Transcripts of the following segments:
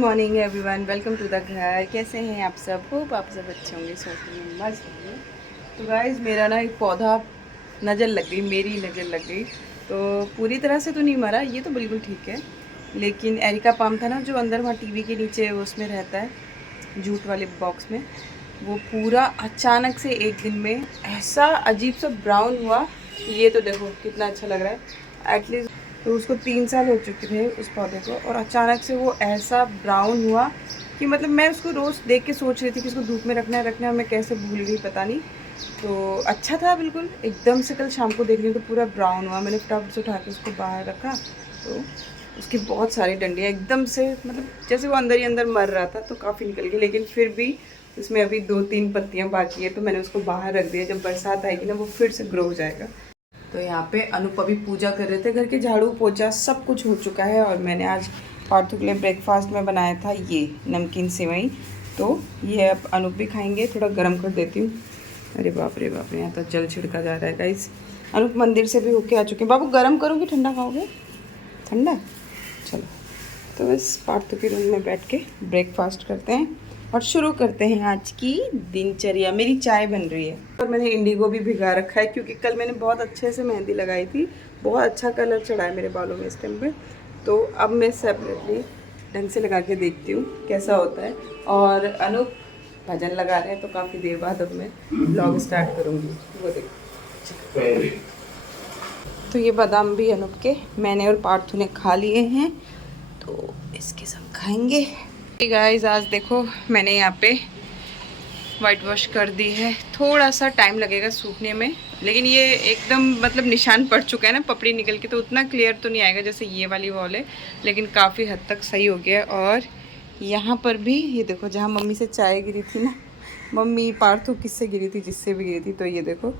Morning everyone, welcome to the घर। कैसे हैं आप सब? होप आप सब अच्छे होंगे, सोते में मस्त होंगे। तो गाइज मेरा ना एक पौधा नज़र लग गई, मेरी नज़र लग गई। तो पूरी तरह से तो नहीं मरा, ये तो बिल्कुल ठीक है। लेकिन एरिका पाम था ना, जो अंदर वहाँ टीवी के नीचे उसमें रहता है, जूट वाले बॉक्स में, वो पूरा अचानक से एक दिन में ऐसा अजीब सा ब्राउन हुआ। ये तो देखो कितना अच्छा लग रहा है। एटलीस्ट तो उसको 3 साल हो चुके थे उस पौधे को, और अचानक से वो ऐसा ब्राउन हुआ कि मतलब मैं उसको रोज़ देख के सोच रही थी कि इसको धूप में रखना है, मैं कैसे भूल गई पता नहीं। तो अच्छा था बिल्कुल, एकदम से कल शाम को देख रही तो पूरा ब्राउन हुआ। मैंने फटाफट से उठा के उसको बाहर रखा, तो उसकी बहुत सारी डंडियाँ एकदम से, मतलब जैसे वो अंदर ही अंदर मर रहा था, तो काफ़ी निकल गई। लेकिन फिर भी उसमें अभी 2-3 पत्तियाँ बाकी है, तो मैंने उसको बाहर रख दिया। जब बरसात आएगी ना, वो फिर से ग्रो हो जाएगा। तो यहाँ पे अनूप अभी पूजा कर रहे थे, घर के झाड़ू पोछा सब कुछ हो चुका है। और मैंने आज पार्थू के लिए ब्रेकफास्ट में बनाया था ये नमकीन सेवई। तो ये अब अनूप भी खाएंगे। थोड़ा गर्म कर देती हूँ। अरे बाप रे बाप रे, यहाँ तो जल छिड़का जा रहा है गाइस। अनूप मंदिर से भी होके आ चुके हैं। बाबू गर्म करूँगी, ठंडा खाओगे? ठंडा, चलो। तो बस पार्थू के रूम में बैठ के ब्रेकफास्ट करते हैं और शुरू करते हैं आज की दिनचर्या। मेरी चाय बन रही है और मैंने इंडिगो भी भिगा रखा है, क्योंकि कल मैंने बहुत अच्छे से मेहंदी लगाई थी। बहुत अच्छा कलर चढ़ा है मेरे बालों में इस टाइम पे। तो अब मैं सेपरेटली ढंग से लगा के देखती हूँ कैसा होता है। और अनूप भजन लगा रहे हैं, तो काफ़ी देर बाद अब मैं ब्लॉग स्टार्ट करूँगी। वो देखो, तो ये बादाम भी अनूप के मैंने और पार्थू ने खा लिए हैं, तो इसके साथ खाएंगे। गाइस आज देखो मैंने यहाँ पे वाइट वॉश कर दी है। थोड़ा सा टाइम लगेगा सूखने में, लेकिन ये एकदम मतलब निशान पड़ चुका है ना, पपड़ी निकल के। तो उतना क्लियर तो नहीं आएगा जैसे ये वाली वॉल है, लेकिन काफ़ी हद तक सही हो गया। और यहाँ पर भी ये देखो, जहाँ मम्मी से चाय गिरी थी ना, मम्मी पार्थू किससे गिरी थी, जिससे भी गिरी थी, तो ये देखो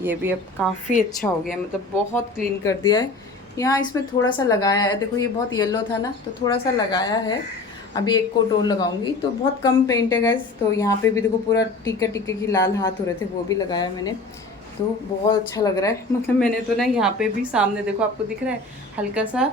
ये भी अब काफ़ी अच्छा हो गया, मतलब बहुत क्लीन कर दिया है। यहाँ इसमें थोड़ा सा लगाया है, देखो ये बहुत येलो था ना, तो थोड़ा सा लगाया है। अभी एक कोट और लगाऊंगी। तो बहुत कम पेंट है गैस। तो यहाँ पे भी देखो पूरा टिक्के टिक्के की लाल हाथ हो रहे थे, वो भी लगाया मैंने। तो बहुत अच्छा लग रहा है। मतलब मैंने तो ना यहाँ पे भी सामने देखो, आपको दिख रहा है, हल्का सा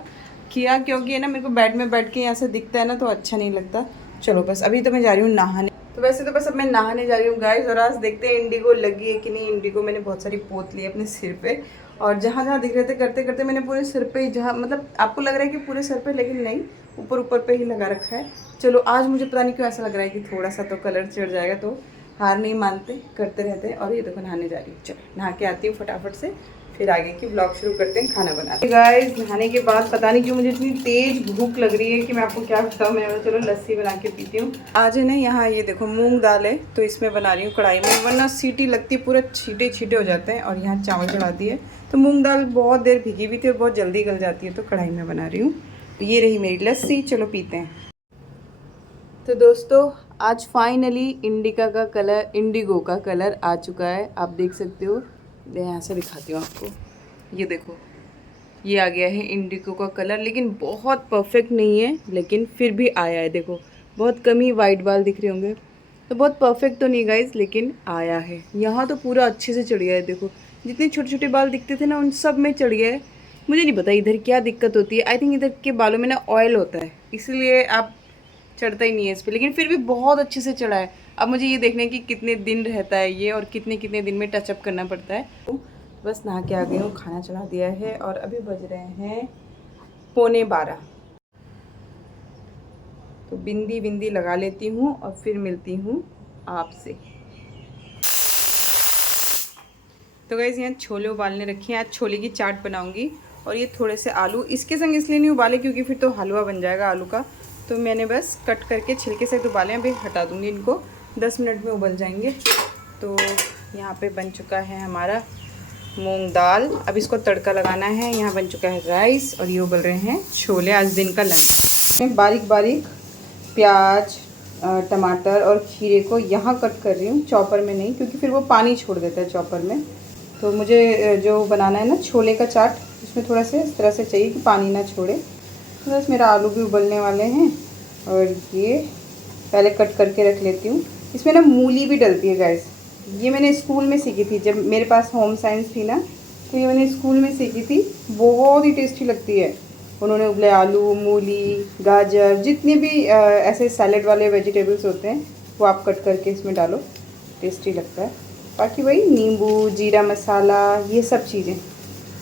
किया, क्योंकि है ना मेरे को बेड में बैठ के यहाँ से दिखता है ना, तो अच्छा नहीं लगता। चलो बस अभी तो मैं जा रही हूँ नहाने। तो वैसे तो बस अब मैं नहाने जा रही हूँ गाइस। और आज देखते हैं इंडिगो लगी है कि नहीं। इंडिगो मैंने बहुत सारी पोत ली है अपने सिर पे, और जहाँ जहाँ दिख रहे थे करते करते मैंने पूरे सिर पे ही, जहाँ मतलब आपको लग रहा है कि पूरे सिर पे, लेकिन नहीं, ऊपर ऊपर पे ही लगा रखा है। चलो आज मुझे पता नहीं क्यों ऐसा लग रहा है कि थोड़ा सा तो कलर चढ़ जाएगा, तो हार नहीं मानते, करते रहते हैं। और ये देखो नहाने जा रही हूँ। चलो नहा के आती हूँ फटाफट से, फिर आगे की ब्लॉग शुरू करते हैं खाना बनाते। गाइस नहाने के बाद पता नहीं क्यों मुझे इतनी तेज भूख लग रही है कि मैं आपको क्या बताऊँ। मैंने चलो लस्सी बना के पीती हूँ। आज है ना, यहाँ ये देखो मूंग दाल है, तो इसमें बना रही हूँ कढ़ाई में, वरना सीटी लगती पूरा छीटे छीटे हो जाते हैं। और यहाँ चावल चढ़ा दिए, तो मूंग दाल बहुत देर भिगी हुई थी और बहुत जल्दी गल जाती है, तो कढ़ाई में बना रही हूँ। तो ये रही मेरी लस्सी, चलो पीते हैं। तो दोस्तों आज फाइनली इंडिगो का कलर आ चुका है, आप देख सकते हो। यहाँ से दिखाती हूँ आपको, ये देखो ये आ गया है इंडिगो का कलर। लेकिन बहुत परफेक्ट नहीं है, लेकिन फिर भी आया है। देखो बहुत कम ही वाइट बाल दिख रहे होंगे, तो बहुत परफेक्ट तो नहीं गाइस, लेकिन आया है। यहाँ तो पूरा अच्छे से चढ़ गया है। देखो जितने छोटे छोटे बाल दिखते थे ना, उन सब में चढ़ गया है। मुझे नहीं पता इधर क्या दिक्कत होती है। आई थिंक इधर के बालों में ना ऑयल होता है, इसलिए आप चढ़ता ही नहीं है इस पर। लेकिन फिर भी बहुत अच्छे से चढ़ा है। अब मुझे ये देखना है कि कितने दिन रहता है ये, और कितने कितने दिन में टचअप करना पड़ता है। तो बस नहा के आ गई हूँ, खाना चढ़ा दिया है, और अभी बज रहे हैं 11:15। तो बिंदी बिंदी लगा लेती हूँ और फिर मिलती हूँ आपसे। तो गाइस यहाँ छोले उबालने रखे हैं, आज छोले की चाट बनाऊंगी। और ये थोड़े से आलू इसके संग इसलिए नहीं उबाले, क्योंकि फिर तो हलवा बन जाएगा आलू का। तो मैंने बस कट करके छिलके से उबाले हैं, अभी हटा दूंगी इनको, 10 मिनट में उबल जाएंगे। तो यहाँ पे बन चुका है हमारा मूंग दाल। अब इसको तड़का लगाना है। यहाँ बन चुका है राइस, और ये उबल रहे हैं छोले। आज दिन का लंच मैं बारीक बारीक प्याज, टमाटर और खीरे को यहाँ कट कर रही हूँ, चॉपर में नहीं, क्योंकि फिर वो पानी छोड़ देता है चॉपर में। तो मुझे जो बनाना है ना छोले का चाट, इसमें थोड़ा से इस तरह से चाहिए कि पानी ना छोड़े। तो बस मेरा आलू भी उबलने वाले हैं, और ये पहले कट करके रख लेती हूँ। इसमें ना मूली भी डलती है गैस। ये मैंने स्कूल में सीखी थी, जब मेरे पास होम साइंस थी ना, तो ये मैंने स्कूल में सीखी थी। बहुत ही टेस्टी लगती है। उन्होंने उबले आलू, मूली, गाजर, जितने भी ऐसे सैलेड वाले वेजिटेबल्स होते हैं वो आप कट करके इसमें डालो, टेस्टी लगता है। बाकी वही नींबू, जीरा मसाला, ये सब चीज़ें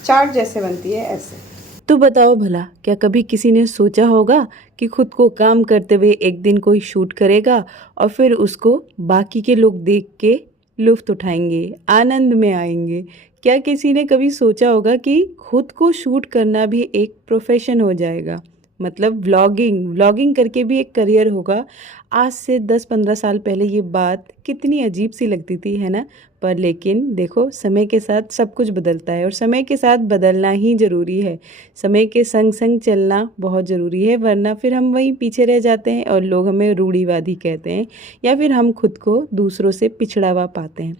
चाट जैसे बनती है ऐसे। तो बताओ भला, क्या कभी किसी ने सोचा होगा कि खुद को काम करते हुए एक दिन कोई शूट करेगा और फिर उसको बाकी के लोग देख के लुत्फ़ उठाएंगे, आनंद में आएंगे? क्या किसी ने कभी सोचा होगा कि खुद को शूट करना भी एक प्रोफेशन हो जाएगा? मतलब व्लॉगिंग व्लॉगिंग करके भी एक करियर होगा। आज से 10-15 साल पहले ये बात कितनी अजीब सी लगती थी, है ना? पर लेकिन देखो, समय के साथ सब कुछ बदलता है और समय के साथ बदलना ही ज़रूरी है। समय के संग संग चलना बहुत ज़रूरी है, वरना फिर हम वहीं पीछे रह जाते हैं और लोग हमें रूढ़िवादी कहते हैं, या फिर हम खुद को दूसरों से पिछड़ा हुआ पाते हैं।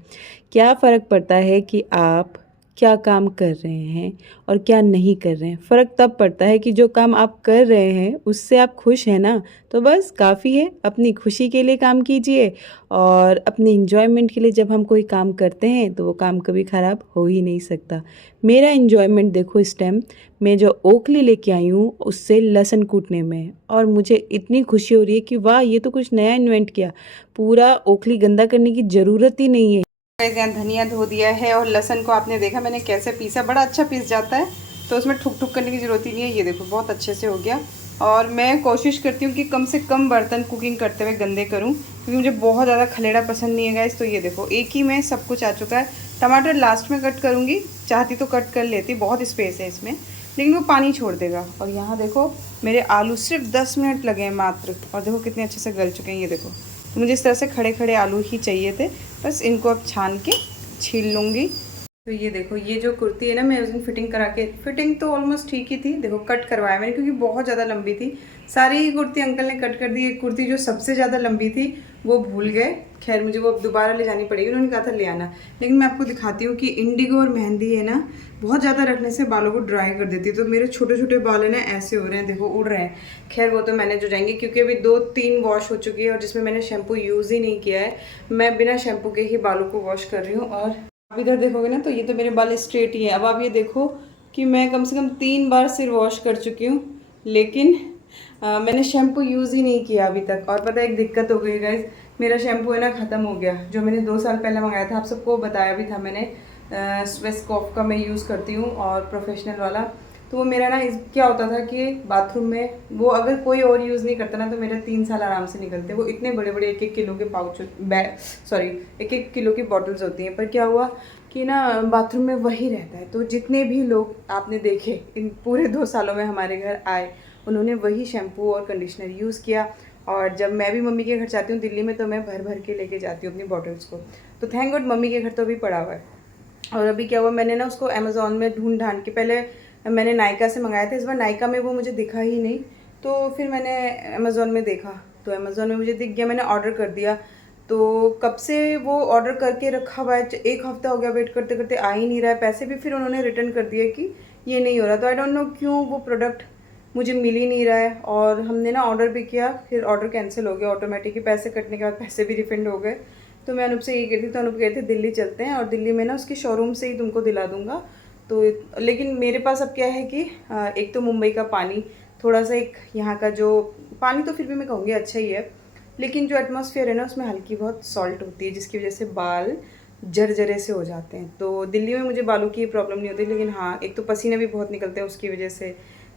क्या फ़र्क पड़ता है कि आप क्या काम कर रहे हैं और क्या नहीं कर रहे हैं? फ़र्क तब पड़ता है कि जो काम आप कर रहे हैं उससे आप खुश हैं ना, तो बस काफ़ी है। अपनी खुशी के लिए काम कीजिए, और अपने एन्जॉयमेंट के लिए जब हम कोई काम करते हैं तो वो काम कभी ख़राब हो ही नहीं सकता। मेरा एन्जॉयमेंट देखो, इस टाइम मैं जो ओखली लेके आई हूँ उससे लहसुन कूटने में है, और मुझे इतनी खुशी हो रही है कि वाह, ये तो कुछ नया इन्वेंट किया। पूरा ओखली गंदा करने की ज़रूरत ही नहीं है। यहाँ धनिया धो दिया है और लहसुन को आपने देखा मैंने कैसे पीसा, बड़ा अच्छा पीस जाता है, तो उसमें ठुक ठुक करने की ज़रूरत ही नहीं है। ये देखो बहुत अच्छे से हो गया। और मैं कोशिश करती हूँ कि कम से कम बर्तन कुकिंग करते हुए गंदे करूँ, क्योंकि मुझे बहुत ज़्यादा खलेड़ा पसंद नहीं है गाइस। तो ये देखो एक ही में सब कुछ आ चुका है। टमाटर लास्ट में कट करूँगी, चाहती तो कट कर लेती, बहुत स्पेस है इसमें, लेकिन वो पानी छोड़ देगा। और यहाँ देखो मेरे आलू सिर्फ 10 मिनट लगे हैं मात्र, और देखो कितने अच्छे से गल चुके हैं। ये देखो, तो मुझे इस तरह से खड़े खड़े आलू ही चाहिए थे, बस इनको अब छान के छील लूँगी। तो ये देखो, ये जो कुर्ती है ना, मैं उस दिन फिटिंग करा के, फिटिंग तो ऑलमोस्ट ठीक ही थी, देखो कट करवाया मैंने क्योंकि बहुत ज़्यादा लंबी थी। सारी ही कुर्ती अंकल ने कट कर दी। एक कुर्ती जो सबसे ज़्यादा लंबी थी वो भूल गए, खैर मुझे वो अब दोबारा ले जानी पड़ेगी, उन्होंने कहा था ले आना। लेकिन मैं आपको दिखाती हूँ कि इंडिगो और मेहंदी है ना, बहुत ज़्यादा रखने से बालों को ड्राई कर देती है। तो मेरे छोटे छोटे बाल है ना ऐसे हो रहे हैं, देखो उड़ रहे हैं। खैर वो तो मैनेज हो जाएंगे, क्योंकि अभी 2-3 वॉश हो चुकी है और जिसमें मैंने शैम्पू यूज़ ही नहीं किया है। मैं बिना शैम्पू के ही बालों को वॉश कर रही हूँ। और आप इधर देखोगे ना तो ये तो मेरे बाल स्ट्रेट ही है। अब आप ये देखो कि मैं कम से कम 3 बार सिर वॉश कर चुकी हूँ, लेकिन मैंने शैम्पू यूज़ ही नहीं किया अभी तक। और पता है एक दिक्कत हो गई गाइस, मेरा शैम्पू है ना ख़त्म हो गया, जो मैंने 2 साल पहले मंगाया था, आप सबको बताया भी था मैंने। स्वेस्कॉफ का मैं यूज़ करती हूँ और प्रोफेशनल वाला। तो वो मेरा ना क्या होता था कि बाथरूम में वो अगर कोई और यूज़ नहीं करता ना तो मेरे 3 साल आराम से निकलते। वो इतने बड़े बड़े 1-1 किलो के पाउच, 1-1 किलो की बॉटल्स होती हैं। पर क्या हुआ कि ना बाथरूम में वही रहता है। तो जितने भी लोग आपने देखे इन पूरे 2 सालों में हमारे घर आए, उन्होंने वही शैम्पू और कंडीशनर यूज़ किया। और जब मैं भी मम्मी के घर जाती हूँ दिल्ली में, तो मैं भर भर के लेके जाती हूँ अपनी बॉटल्स को। तो थैंक गॉड मम्मी के घर तो अभी पड़ा हुआ है। और अभी क्या हुआ, मैंने ना उसको अमेज़ॉन में ढूंढ ढांड के, पहले मैंने नायका से मंगाया था, इस बार नायका में वो मुझे दिखा ही नहीं, तो फिर मैंने अमेज़ॉन में देखा, तो अमेज़ॉन में मुझे दिख गया, मैंने ऑर्डर कर दिया। तो कब से वो ऑर्डर करके रखा हुआ है, 1 हफ्ता हो गया वेट करते करते, आ ही नहीं रहा है। पैसे भी फिर उन्होंने रिटर्न कर दिए कि ये नहीं हो रहा। तो आई डोंट नो क्यों वो प्रोडक्ट मुझे मिल ही नहीं रहा है। और हमने ना ऑर्डर भी किया, फिर ऑर्डर कैंसिल हो गया ऑटोमेटिक ही, पैसे कटने के बाद पैसे भी रिफंड हो गए। तो मैं अनूप से यही कहती थी, तो अनूप कहते थे दिल्ली चलते हैं और दिल्ली में ना उसके शोरूम से ही तुमको दिला दूंगा। तो लेकिन मेरे पास अब क्या है कि एक तो मुंबई का पानी थोड़ा सा, एक यहाँ का जो पानी तो फिर भी मैं कहूँगी अच्छा ही है, लेकिन जो एटमॉस्फेयर है ना उसमें हल्की बहुत सॉल्ट होती है, जिसकी वजह से बाल जर्जरे से हो जाते हैं। तो दिल्ली में मुझे बालों की प्रॉब्लम नहीं होती, लेकिन हाँ एक तो पसीने भी बहुत निकलते हैं उसकी वजह से,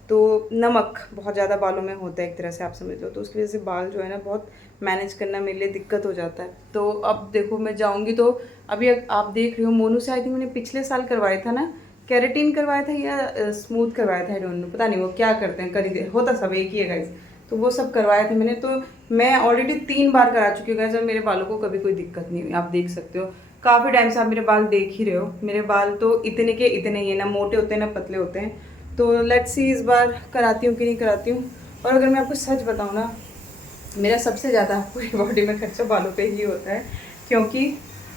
तो नमक बहुत ज़्यादा बालों में होता है एक तरह से, आप समझ लो। तो उसकी वजह से बाल जो है ना बहुत मैनेज करना मेरे लिए दिक्कत हो जाता है। तो अब देखो मैं जाऊँगी, तो अभी आप देख रहे हो मोनू से आई थी मैंने पिछले साल करवाया था ना, कैरेटीन करवाया था या स्मूथ करवाया था, आई डोंट नो, पता नहीं वो क्या करते हैं, कर ही होता सब एक ही है गाइस। तो वो सब करवाए थे मैंने, तो मैं ऑलरेडी 3 बार करा चुकी हूँ गाइस, और मेरे बालों को कभी कोई दिक्कत नहीं हुई। आप देख सकते हो काफ़ी टाइम से आप मेरे बाल देख ही रहे हो, मेरे बाल तो इतने के इतने ही है, ना मोटे होते हैं ना पतले होते हैं। तो लेट्स सी इस बार कराती हूँ कि नहीं कराती हूँ। और अगर मैं आपको सच बताऊँ ना, मेरा सबसे ज़्यादा पूरी बॉडी में खर्चा बालों पे ही होता है, क्योंकि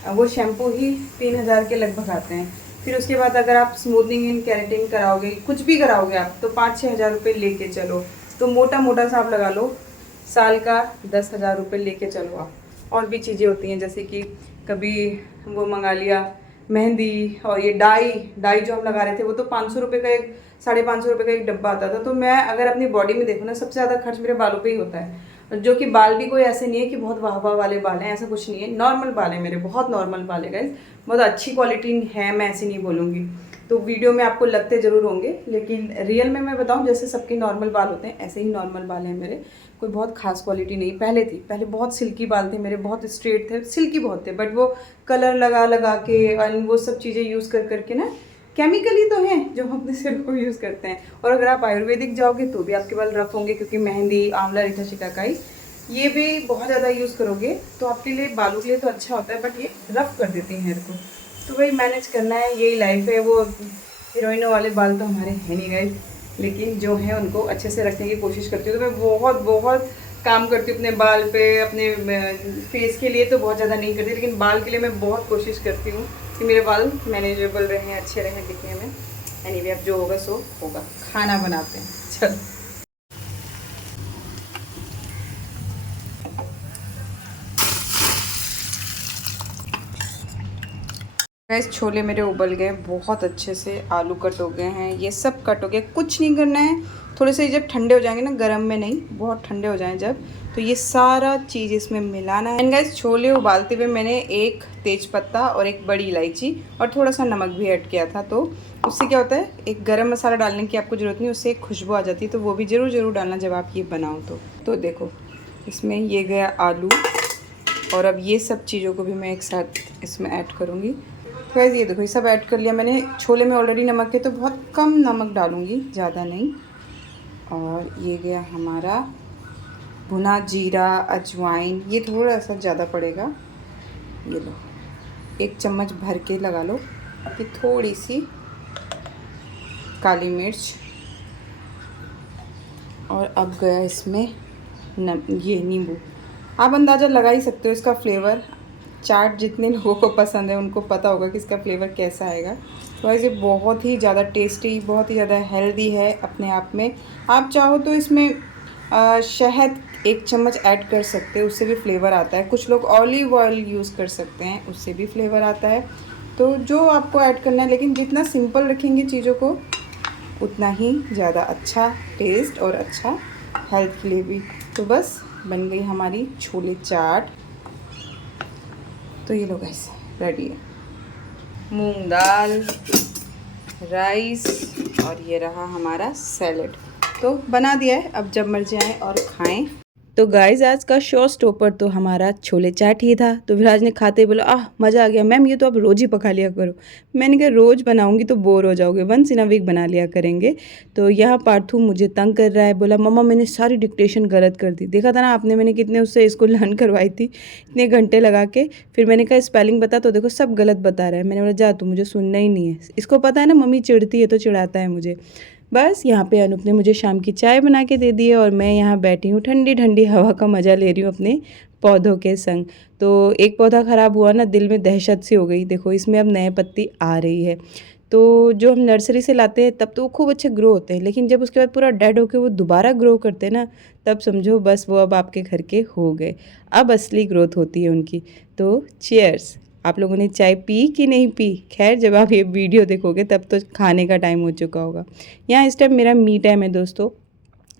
वो शैम्पू ही 3000 के लगभग आते हैं। फिर उसके बाद अगर आप स्मूथनिंग एंड केराटिन कराओगे, कुछ भी कराओगे आप, तो 5-6 हज़ार रुपये लेके चलो। तो मोटा मोटा सा आप लगा लो, साल का 10,000 रुपये लेके चलो आप। और भी चीज़ें होती हैं, जैसे कि कभी वो मंगा लिया मेहंदी, और ये डाई जो हम लगा रहे थे वो तो 500 रुपये का एक ₹550 का एक डब्बा आता था। तो मैं अगर अपनी बॉडी में देखूँ ना, सबसे ज़्यादा खर्च मेरे बालों पे ही होता है। जो कि बाल भी कोई ऐसे नहीं है कि बहुत वाह वाह वाले बाल हैं, ऐसा कुछ नहीं है, नॉर्मल बाल है मेरे, बहुत नॉर्मल बाल है गाइस। बहुत अच्छी क्वालिटी है, मैं ऐसी नहीं बोलूँगी। तो वीडियो में आपको लगते ज़रूर होंगे, लेकिन रियल में मैं बताऊँ, जैसे सबके नॉर्मल बाल होते हैं ऐसे ही नॉर्मल बाल हैं मेरे। कोई बहुत खास क्वालिटी नहीं। पहले थी, पहले बहुत सिल्की बाल थे मेरे, बहुत स्ट्रेट थे, सिल्की बहुत थे, बट वो कलर लगा लगा के और वो सब चीज़ें यूज़ कर करके ना, केमिकली तो हैं जो हम अपने सिर को यूज़ करते हैं। और अगर आप आयुर्वेदिक जाओगे तो भी आपके बाल रफ होंगे, क्योंकि मेहंदी, आंवला, रीठा, शिकाकाई ये भी बहुत ज़्यादा यूज़ करोगे तो आपके लिए, बालों के लिए तो अच्छा होता है, बट ये रफ कर देती हैं हेयर को। तो वही मैनेज करना है, यही लाइफ है। वो हीरोइनों वाले बाल तो हमारे हैं नहीं गाइस, लेकिन जो है उनको अच्छे से रखने की कोशिश करती हूँ। तो मैं बहुत बहुत काम करती हूँ अपने बाल पे, अपने फेस के लिए तो बहुत ज़्यादा नहीं करती, लेकिन बाल के लिए मैं बहुत कोशिश करती हूँ कि मेरे बाल मैनेजेबल रहें, अच्छे रहें दिखने में। एनीवे, अब जो होगा सो होगा। खाना बनाते हैं, चल। गैस, छोले मेरे उबल गए बहुत अच्छे से, आलू कट हो गए हैं, ये सब कट हो गया। कुछ नहीं करना है, थोड़े से जब ठंडे हो जाएंगे ना, गरम में नहीं, बहुत ठंडे हो जाएं जब, तो ये सारा चीज़ इसमें मिलाना है। एंड गैस, छोले उबालते हुए मैंने एक तेज पत्ता और एक बड़ी इलायची और थोड़ा सा नमक भी ऐड किया था। तो उससे क्या होता है, एक गरम मसाला डालने की आपको ज़रूरत नहीं, उससे एक खुशबू आ जाती है। तो वो भी ज़रूर डालना जब आप ये बनाओ तो देखो, इसमें ये गया आलू, और अब ये सब चीज़ों को भी मैं एक साथ इसमें ऐड करूँगी। तो वैसे ये देखो, ये सब ऐड कर लिया मैंने। छोले में ऑलरेडी नमक है तो बहुत कम नमक डालूँगी, ज़्यादा नहीं। और ये गया हमारा भुना जीरा, अजवाइन, ये थोड़ा सा ज़्यादा पड़ेगा। ये लो, 1 चम्मच भर के लगा लो। ये थोड़ी सी काली मिर्च, और अब गया इसमें ये नींबू। आप अंदाज़ा लगा ही सकते हो इसका फ्लेवर। चाट जितने लोगों को पसंद है उनको पता होगा कि इसका फ्लेवर कैसा आएगा। तो ये बहुत ही ज़्यादा टेस्टी, बहुत ही ज़्यादा हेल्दी है अपने आप में। आप चाहो तो इसमें शहद 1 चम्मच ऐड कर सकते हो, उससे भी फ्लेवर आता है। कुछ लोग ऑलिव ऑयल यूज़ कर सकते हैं, उससे भी फ्लेवर आता है। तो जो आपको ऐड करना है, लेकिन जितना सिंपल रखेंगे चीज़ों को उतना ही ज़्यादा अच्छा टेस्ट और अच्छा हेल्थ के लिए भी। तो बस बन गई हमारी छोले चाट। तो ये लो गाइस, रेडी है। मूंग दाल, राइस, और ये रहा हमारा सैलेड। तो बना दिया है, अब जब मर्जी आए और खाएं। तो गाइस, आज का शो स्टॉपर तो हमारा छोले चाट ही था। तो विराज ने खाते ही बोला, आह मज़ा आ गया मैम, ये तो आप रोज़ ही पका लिया करो। मैंने कहा रोज़ बनाऊंगी तो बोर हो जाओगे, वंस इन अ वीक बना लिया करेंगे। तो यहाँ पार्थू मुझे तंग कर रहा है, बोला मम्मा मैंने सारी डिक्टेशन गलत कर दी। देखा था ना आपने, मैंने कितने उससे इसको लर्न करवाई थी, इतने घंटे लगा के। फिर मैंने कहा स्पेलिंग बता, तो देखो सब गलत बता रहा है। मैंने बोला जा, तू मुझे सुनना ही नहीं है। इसको पता है ना मम्मी चिढ़ती है तो चिढ़ाता है मुझे। बस यहाँ पे अनूप ने मुझे शाम की चाय बना के दे दी है, और मैं यहाँ बैठी हूँ ठंडी ठंडी हवा का मज़ा ले रही हूँ अपने पौधों के संग। तो एक पौधा ख़राब हुआ ना, दिल में दहशत सी हो गई। देखो इसमें अब नए पत्ती आ रही है। तो जो हम नर्सरी से लाते हैं तब तो वो खूब अच्छे ग्रो होते हैं, लेकिन जब उसके बाद पूरा डेड होके वो दोबारा ग्रो करते हैं ना, तब समझो बस वो अब आपके घर के हो गए। अब असली ग्रोथ होती है उनकी। तो चीयर्स। आप लोगों ने चाय पी कि नहीं पी? खैर, जब आप ये वीडियो देखोगे तब तो खाने का टाइम हो चुका होगा। यहाँ इस टाइम मेरा मी टाइम है दोस्तों।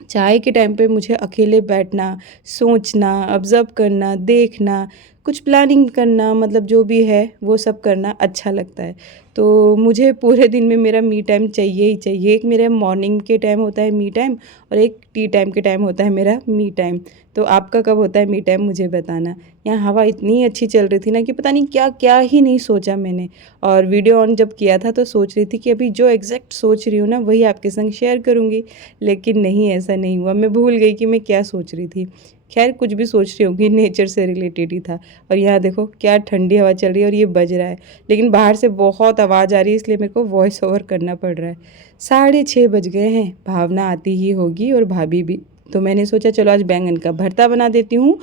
चाय के टाइम पे मुझे अकेले बैठना, सोचना, ऑब्ज़र्व करना, देखना, कुछ प्लानिंग करना, मतलब जो भी है वो सब करना अच्छा लगता है। तो मुझे पूरे दिन में मेरा मी टाइम चाहिए ही चाहिए। एक मेरा मॉर्निंग के टाइम होता है मी टाइम, और एक टी टाइम के टाइम होता है मेरा मी टाइम। तो आपका कब होता है मी टाइम, मुझे बताना। यहाँ हवा इतनी अच्छी चल रही थी ना कि पता नहीं क्या क्या ही नहीं सोचा मैंने। और वीडियो ऑन जब किया था तो सोच रही थी कि अभी जो एग्जैक्ट सोच रही हूँ ना वही आपके संग शेयर करूँगी, लेकिन नहीं, ऐसा नहीं हुआ। मैं भूल गई कि मैं क्या सोच रही थी। खैर, कुछ भी सोच रही होंगी, नेचर से रिलेटेड ही था। और यहाँ देखो क्या ठंडी हवा चल रही है, और ये बज रहा है, लेकिन बाहर से बहुत आवाज़ आ रही है, इसलिए मेरे को वॉइस ओवर करना पड़ रहा है। 6:30 बज गए हैं, भावना आती ही होगी और भाभी भी। तो मैंने सोचा चलो आज बैंगन का भरता बना देती हूँ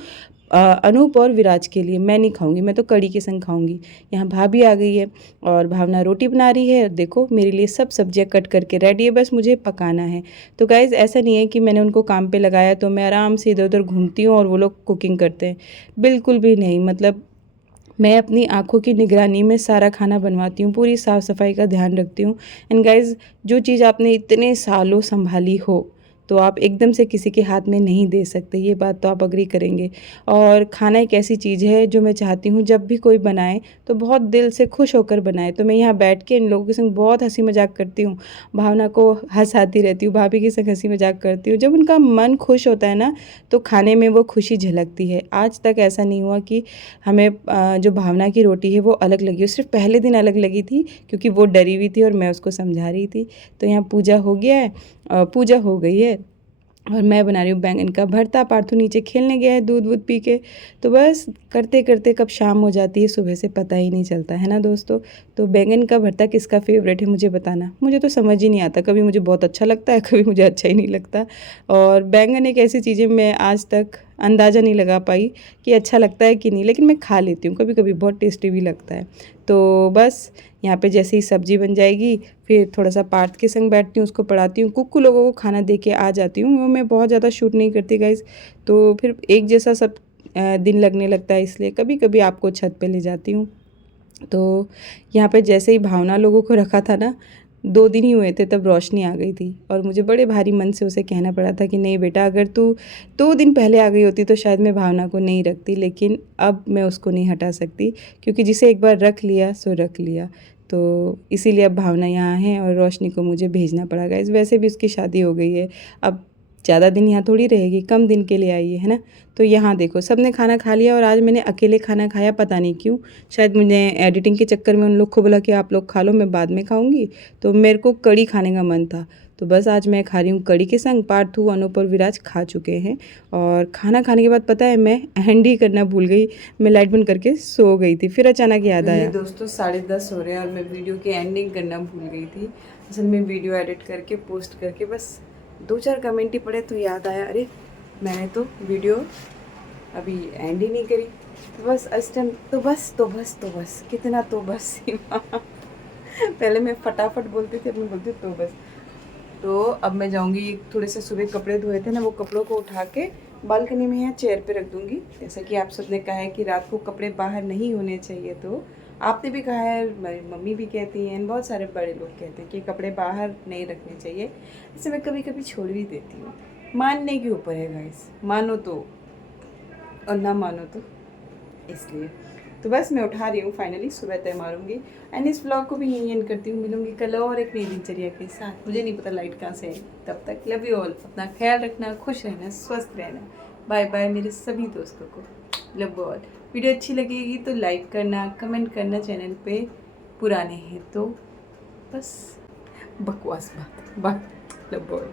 अनूप और विराज के लिए। मैं नहीं खाऊंगी, मैं तो कड़ी के संग खाऊंगी। यहाँ भाभी आ गई है और भावना रोटी बना रही है। देखो मेरे लिए सब सब्जियां कट करके रेडी है, बस मुझे पकाना है। तो गाइज़, ऐसा नहीं है कि मैंने उनको काम पे लगाया तो मैं आराम से इधर उधर घूमती हूँ और वो लोग कुकिंग करते हैं, बिल्कुल भी नहीं। मतलब मैं अपनी आँखों की निगरानी में सारा खाना बनवाती हूँ, पूरी साफ़-सफ़ाई का ध्यान रखती हूँ। एंड गाइज़, जो चीज़ आपने इतने सालों सँभाली हो, तो आप एकदम से किसी के हाथ में नहीं दे सकते, ये बात तो आप एग्री करेंगे। और खाना एक ऐसी चीज़ है जो मैं चाहती हूँ जब भी कोई बनाए तो बहुत दिल से खुश होकर बनाए। तो मैं यहाँ बैठ के इन लोगों के संग बहुत हँसी मज़ाक करती हूँ, भावना को हँसाती रहती हूँ, भाभी के संग हँसी मज़ाक करती हूँ। जब उनका मन खुश होता है ना, तो खाने में वो खुशी झलकती है। आज तक ऐसा नहीं हुआ कि हमें जो भावना की रोटी है वो अलग लगी हो। सिर्फ़ पहले दिन अलग लगी थी क्योंकि वो डरी हुई थी और मैं उसको समझा रही थी। तो यहाँ पूजा हो गया है, पूजा हो गई है और मैं बना रही हूँ बैंगन का भरता। पार्थू नीचे खेलने गया है दूध-वूध पी के। तो बस करते-करते कब शाम हो जाती है सुबह से पता ही नहीं चलता, है ना दोस्तों? तो बैंगन का भरता किसका फ़ेवरेट है मुझे बताना। मुझे तो समझ ही नहीं आता, कभी मुझे बहुत अच्छा लगता है, कभी मुझे अच्छा ही नहीं लगता। और बैंगन एक ऐसी चीज़ है, मैं आज तक अंदाज़ा नहीं लगा पाई कि अच्छा लगता है कि नहीं, लेकिन मैं खा लेती हूँ, कभी-कभी बहुत टेस्टी भी लगता है। तो बस यहाँ पे जैसे ही सब्ज़ी बन जाएगी, फिर थोड़ा-सा पार्थ के संग बैठती हूँ, उसको पढ़ाती हूँ, कुक्कू लोगों को खाना दे के आ जाती हूँ। वो मैं बहुत ज़्यादा शूट नहीं करती गाइज़, तो फिर एक जैसा सब दिन लगने लगता है, इसलिए कभी-कभी आपको छत पे ले जाती हूँ। तो यहाँ पे जैसे ही भावना लोगों को रखा था ना, 2 दिन ही हुए थे तब रोशनी आ गई थी और मुझे बड़े भारी मन से उसे कहना पड़ा था कि नहीं बेटा, अगर तू 2 दिन पहले आ गई होती तो शायद मैं भावना को नहीं रखती, लेकिन अब मैं उसको नहीं हटा सकती क्योंकि जिसे एक बार रख लिया सो रख लिया। तो इसीलिए अब भावना यहाँ है और रोशनी को मुझे भेजना पड़ा गाइस। वैसे भी उसकी शादी हो गई है, अब ज़्यादा दिन यहाँ थोड़ी रहेगी, कम दिन के लिए आई है ना। तो यहाँ देखो सबने खाना खा लिया और आज मैंने अकेले खाना खाया, पता नहीं क्यों। शायद मुझे एडिटिंग के चक्कर में उन लोग को बोला कि आप लोग खा लो, मैं बाद में खाऊंगी। तो मेरे को कड़ी खाने का मन था, तो बस आज मैं खा रही हूँ कड़ी के संग। पार्थू, अनूप और विराज खा चुके हैं और खाना खाने के बाद पता है मैं एंड ही करना भूल गई। मैं लाइट बंद करके सो गई थी, फिर अचानक याद आया। दोस्तों 10:30 हो रहे हैं और मैं वीडियो की एंडिंग करना भूल गई थी। असल में वीडियो एडिट करके पोस्ट करके बस 2-4 कमेंट ही पड़े तो याद आया, अरे मैंने तो वीडियो अभी एंड ही नहीं करी। तो बस इस टाइम तो बस कितना तो बस सीमा पहले मैं फटाफट बोलती थी, अब मैं बोलती तो बस। तो अब मैं जाऊंगी, थोड़े से सुबह कपड़े धोए थे ना, वो कपड़ों को उठा के बालकनी में यहाँ चेयर पे रख दूंगी। जैसा कि आप सबने कहा है कि रात को कपड़े बाहर नहीं होने चाहिए, तो आपने भी कहा है, मेरी मम्मी भी कहती हैं, बहुत सारे बड़े लोग कहते हैं कि कपड़े बाहर नहीं रखने चाहिए। ऐसे मैं कभी कभी छोड़ भी देती हूँ, मानने के ऊपर है गाइस, मानो तो और ना मानो तो, इसलिए। तो बस मैं उठा रही हूँ, फाइनली सुबह तय मारूंगी एंड इस ब्लॉग को भी यहीं एंड करती हूँ। मिलूंगी कल और एक नई दिनचर्या के साथ। मुझे नहीं पता लाइट कहाँ से आई, तब तक लव यू ऑल। अपना ख्याल रखना, खुश रहना, स्वस्थ रहना। बाय बाय मेरे सभी दोस्तों को, लव यू ऑल। वीडियो अच्छी लगेगी तो लाइक करना, कमेंट करना, चैनल पे पुराने हैं तो बस बकवास बात, बाय, लव यू ऑल।